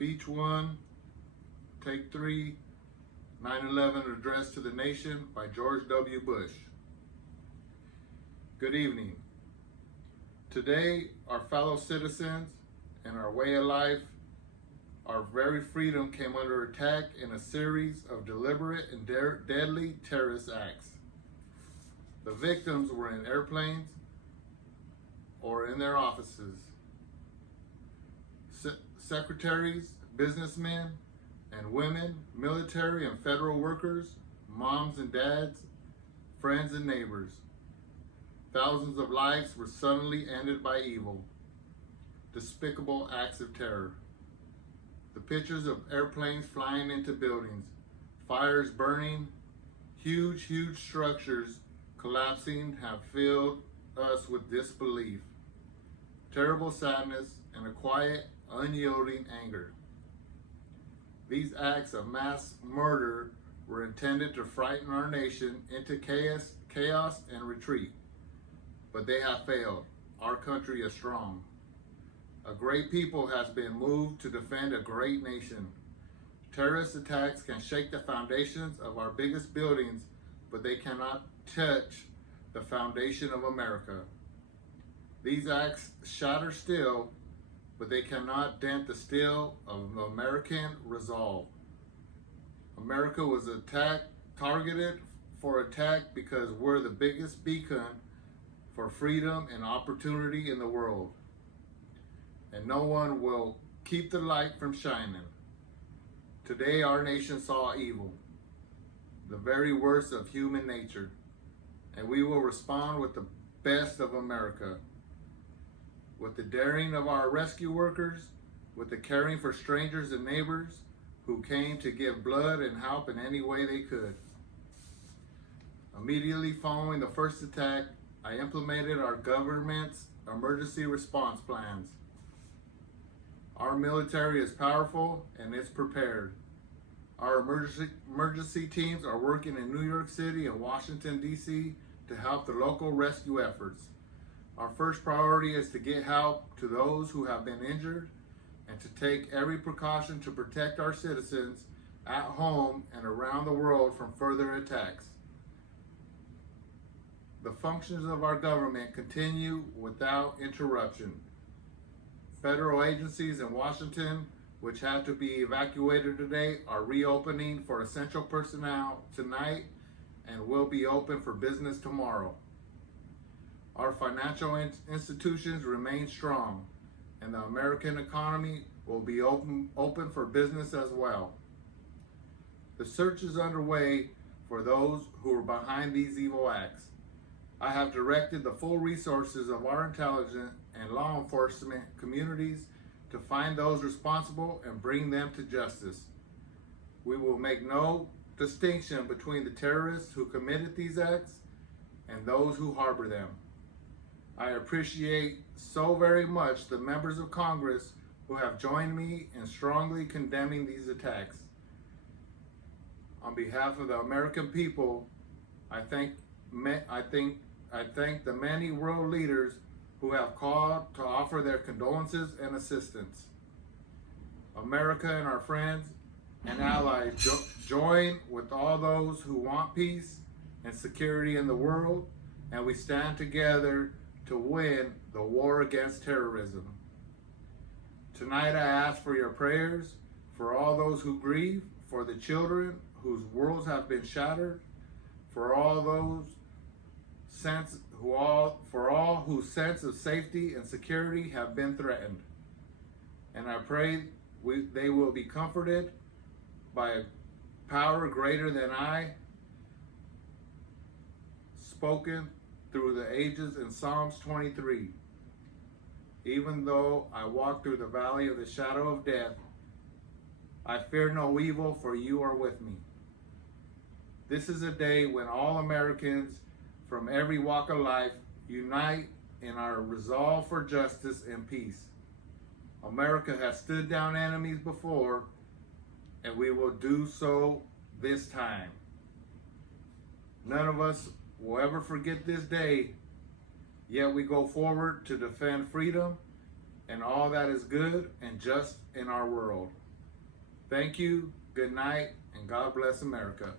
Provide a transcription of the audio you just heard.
Speech 1, Take 3, 9/11 Address to the Nation by George W. Bush. Good evening. Today, our fellow citizens and our way of life, our very freedom came under attack in a series of deliberate and deadly terrorist acts. The victims were in airplanes or in their offices. Secretaries, businessmen and women, military and federal workers, moms and dads, friends and neighbors. Thousands of lives were suddenly ended by evil, despicable acts of terror. The pictures of airplanes flying into buildings, fires burning, huge structures collapsing have filled us with disbelief, terrible sadness, and a quiet, unyielding anger. These acts of mass murder were intended to frighten our nation into chaos and retreat, but they have failed. Our country is strong. A great people has been moved to defend a great nation. Terrorist attacks can shake the foundations of our biggest buildings, but they cannot touch the foundation of America. These acts shatter steel, but they cannot dent the steel of American resolve. America was targeted for attack because we're the biggest beacon for freedom and opportunity in the world. And no one will keep the light from shining. Today our nation saw evil, the very worst of human nature, and we will respond with the best of America, with the daring of our rescue workers, with the caring for strangers and neighbors who came to give blood and help in any way they could. Immediately following the first attack, I implemented our government's emergency response plans. Our military is powerful and it's prepared. Our emergency teams are working in New York City and Washington, D.C. to help the local rescue efforts. Our first priority is to get help to those who have been injured and to take every precaution to protect our citizens at home and around the world from further attacks. The functions of our government continue without interruption. Federal agencies in Washington, which had to be evacuated today, are reopening for essential personnel tonight and will be open for business tomorrow. Our financial institutions remain strong, and the American economy will be open for business as well. The search is underway for those who are behind these evil acts. I have directed the full resources of our intelligence and law enforcement communities to find those responsible and bring them to justice. We will make no distinction between the terrorists who committed these acts and those who harbor them. I appreciate so very much the members of Congress who have joined me in strongly condemning these attacks. On behalf of the American people, I thank the many world leaders who have called to offer their condolences and assistance. America and our friends and allies join with all those who want peace and security in the world, and we stand together to win the war against terrorism. Tonight I ask for your prayers for all those who grieve, for the children whose worlds have been shattered, for all whose sense of safety and security have been threatened. And I pray they will be comforted by a power greater than I, spoken through the ages in Psalms 23. Even though I walk through the valley of the shadow of death, I fear no evil, for you are with me. This is a day when all Americans from every walk of life unite in our resolve for justice and peace. America has stood down enemies before, and we will do so this time. None of us will ever forget this day, yet we go forward to defend freedom and all that is good and just in our world. Thank you, good night, and God bless America.